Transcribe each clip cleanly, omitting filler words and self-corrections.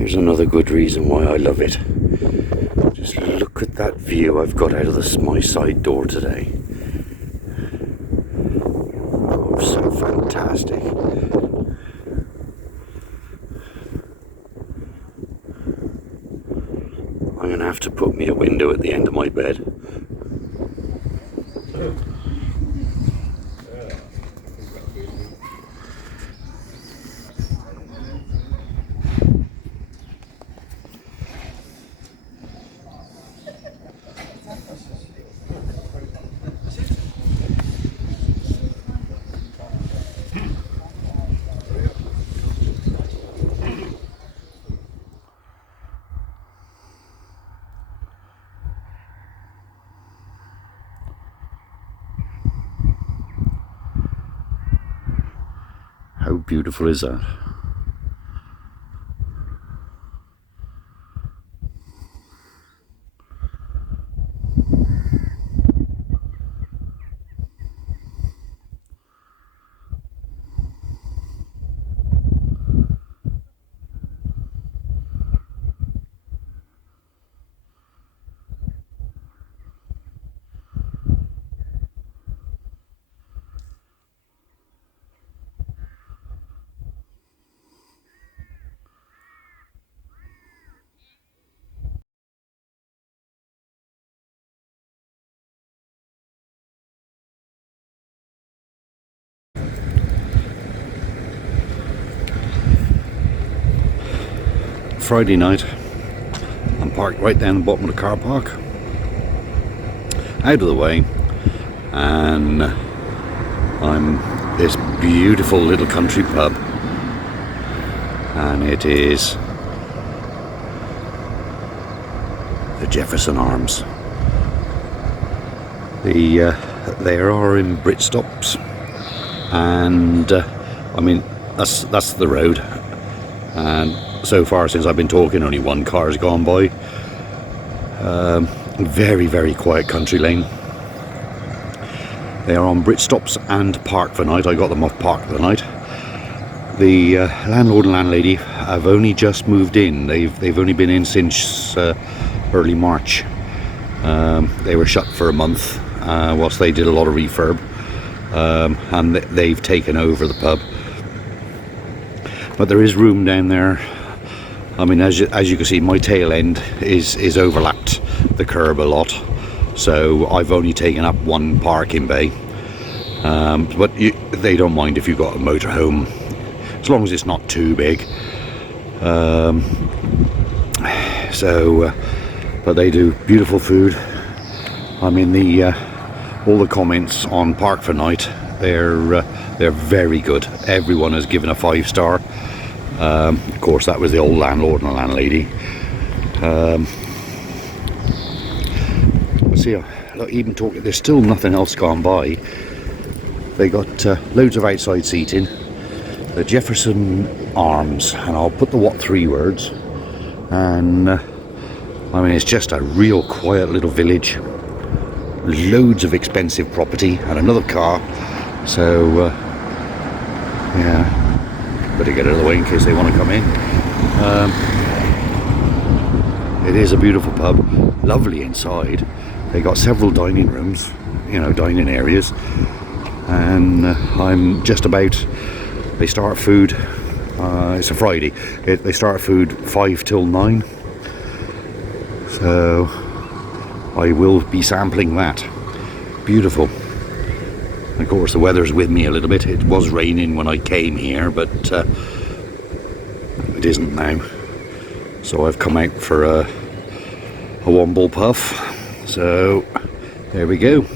Here's another good reason why I love it. Just look at that view I've got out of my side door today. Oh, so fantastic. I'm going to have to put me a window at the end of my bed. How beautiful is that? Friday night, I'm parked right down the bottom of the car park, out of the way, and I'm this beautiful little country pub, and it is the Jefferson Arms. They are in Britstops, and I mean that's the road, and so far since I've been talking only one car has gone by. Very, very quiet country lane. They are on Britstops and Park for Night. I got them off Park for the Night. The landlord and landlady have only just moved in. They've only been in since early March. They were shut for a month whilst they did a lot of refurb, and they've taken over the pub. But there is room down there. I mean, as you can see, my tail end is overlapped the curb a lot, so I've only taken up one parking bay. But they don't mind if you've got a motorhome, as long as it's not too big. But they do beautiful food. I mean, all the comments on Park for Night, they're very good. Everyone has given a 5-star. Of course, that was the old landlord and landlady. See, look, even talking, there's still nothing else gone by. They got loads of outside seating. The Jefferson Arms, and I'll put the what 3 words. And I mean, it's just a real quiet little village. Loads of expensive property and another car. So yeah. Better get out of the way in case they want to come in. It is a beautiful pub, lovely inside. They got several dining rooms, dining areas, and I'm just about. They start food. It's a Friday. They start food 5 till 9. So I will be sampling that. Beautiful. Of course, the weather's with me a little bit. It was raining when I came here, but it isn't now. So I've come out for a womble puff. So there we go.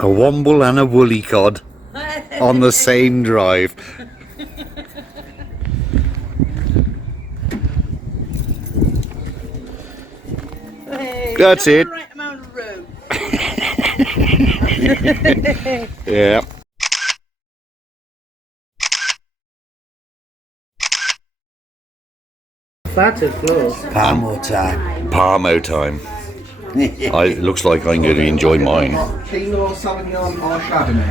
A womble and a woollycod on the same drive. Hey, That's it. Right amount of road. Yeah. That's a close. Palmo time. Parmo time. It looks like I'm going to enjoy mine. Kilo Sauvignon or Chardonnay?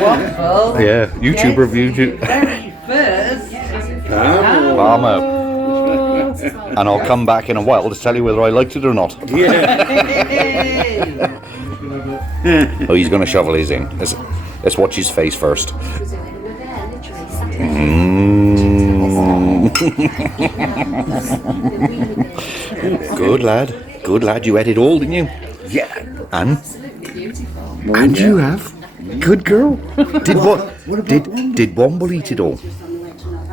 Waffle. Yeah, YouTube review. Very first. Parmo. And I'll come back in a while to tell you whether I liked it or not. Oh, he's going to shovel his in. Let's watch his face first. Good lad. Good lad. You ate it all, didn't you? Yeah. And you have. Good girl. Did what? Did Womble eat it all?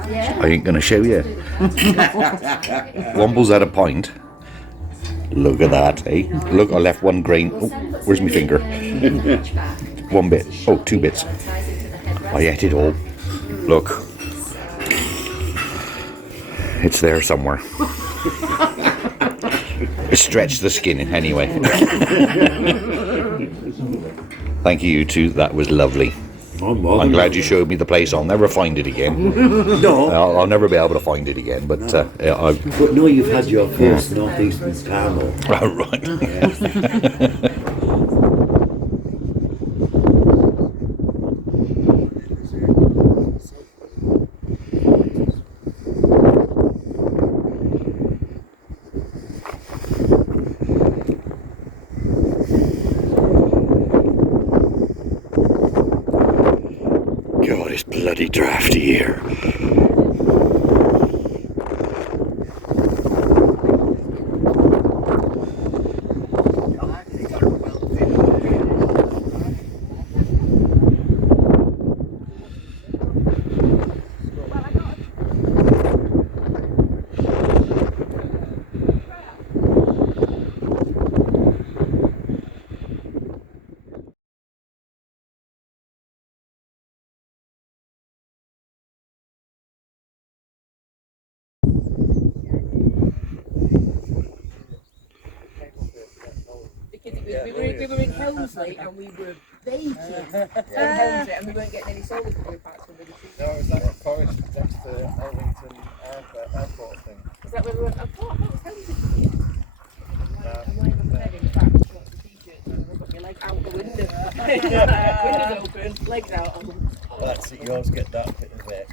I ain't going to show you. Womble's at a point. Look at that, eh? Look, I left one grain. Oh, where's my finger? One bit. Oh, 2 bits. I ate it all. Look. It's there somewhere. It stretched the skin anyway. Thank you, you two. That was lovely. I'm glad you showed me the place. I'll never find it again. No. I'll never be able to find it again. But But no, you've had your first northeastern Palmo. oh, right. God, it's bloody drafty here. We were in Helmsley and we were baking in Helmsley and we weren't getting any solar clear parts from the tree. No, is that forest next to Elvington Airport thing? Is that where we went? I thought that was Helmsley. I'm lying on the bed in fact, got the t-shirt and I've got my leg out the window. Windows open, legs out. That's it, you always get that bit of it.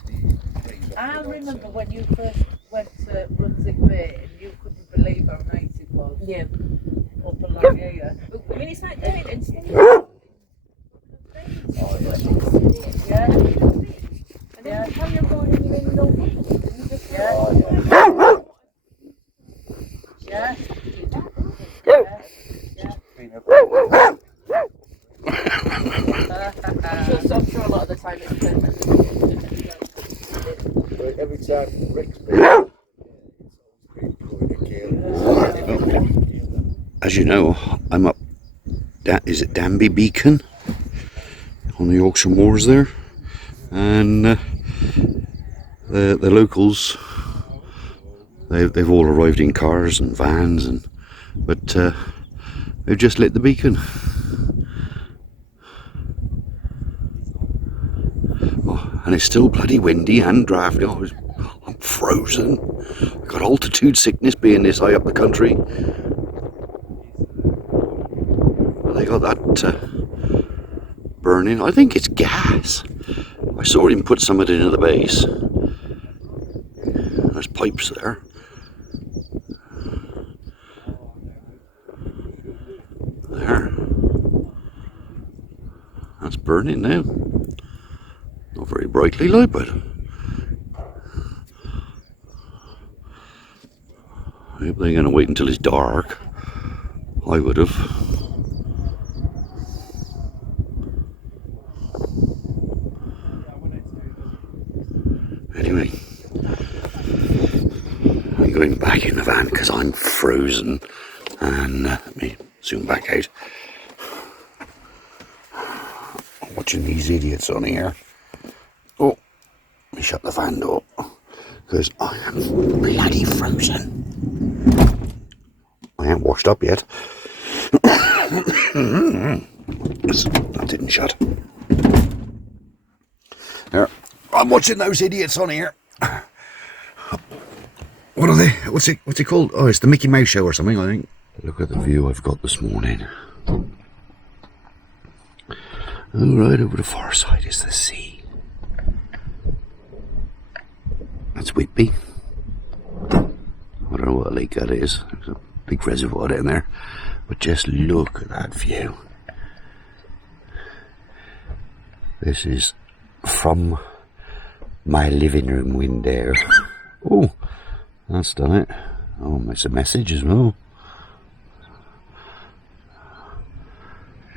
I remember when you first went to Brunswick Bay and you couldn't believe how nice it was. Yeah. Up along here. I mean, it's like doing and staying. Oh, yeah. Yeah. And then how you're going and you're in no just yeah. I'm sure a lot of the time it's perfect. Every time Rick's been As you know, I'm up. Is it Banby Beacon on the Yorkshire moors there, and the locals. They've all arrived in cars and vans, but they've just lit the beacon. Oh, and it's still bloody windy and drafty. Oh, I'm frozen. I've got altitude sickness being this high up the country. They got that burning. I think it's gas. I saw him put some of it into the base. There's pipes there. There. That's burning now. Not very brightly light, but I hope they're going to wait until it's dark. I would have. Anyway, I'm going back in the van because I'm frozen, and let me zoom back out. watching these idiots on here. Oh, let me shut the fan door because I am bloody frozen. I ain't washed up yet. That didn't shut. There. I'm watching those idiots on here. What are they? What's it called? Oh, it's the Mickey Mouse show or something, I think. Look at the view I've got this morning. All right, over the far side is the sea. That's Whitby. I don't know what a lake that is. There's a big reservoir down there. But just look at that view. This is from my living room window. Oh, that's done it. Oh, it's a message as well.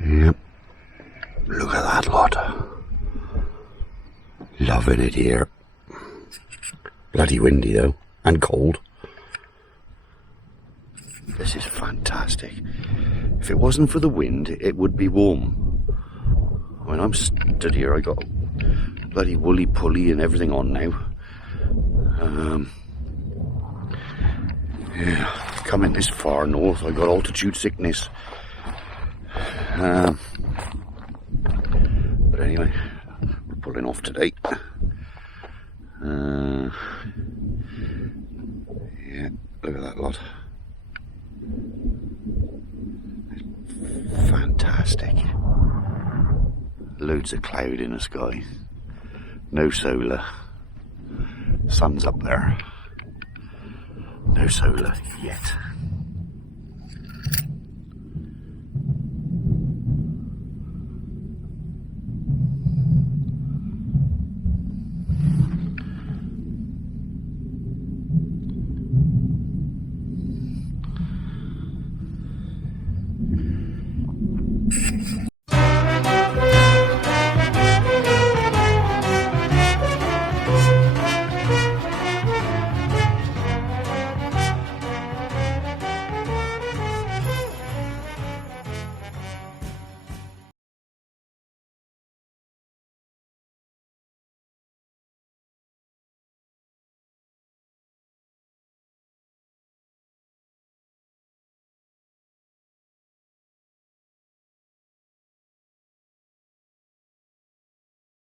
Yep. Look at that lot. Loving it here. Bloody windy though, and cold. This is fantastic. If it wasn't for the wind, it would be warm. When I'm stood here, I got bloody woolly pulley and everything on now. Yeah, coming this far north, I got altitude sickness. But anyway, we're pulling off today. Yeah, look at that lot. It's fantastic. Loads of cloud in the sky. No solar. Sun's up there. No solar yet.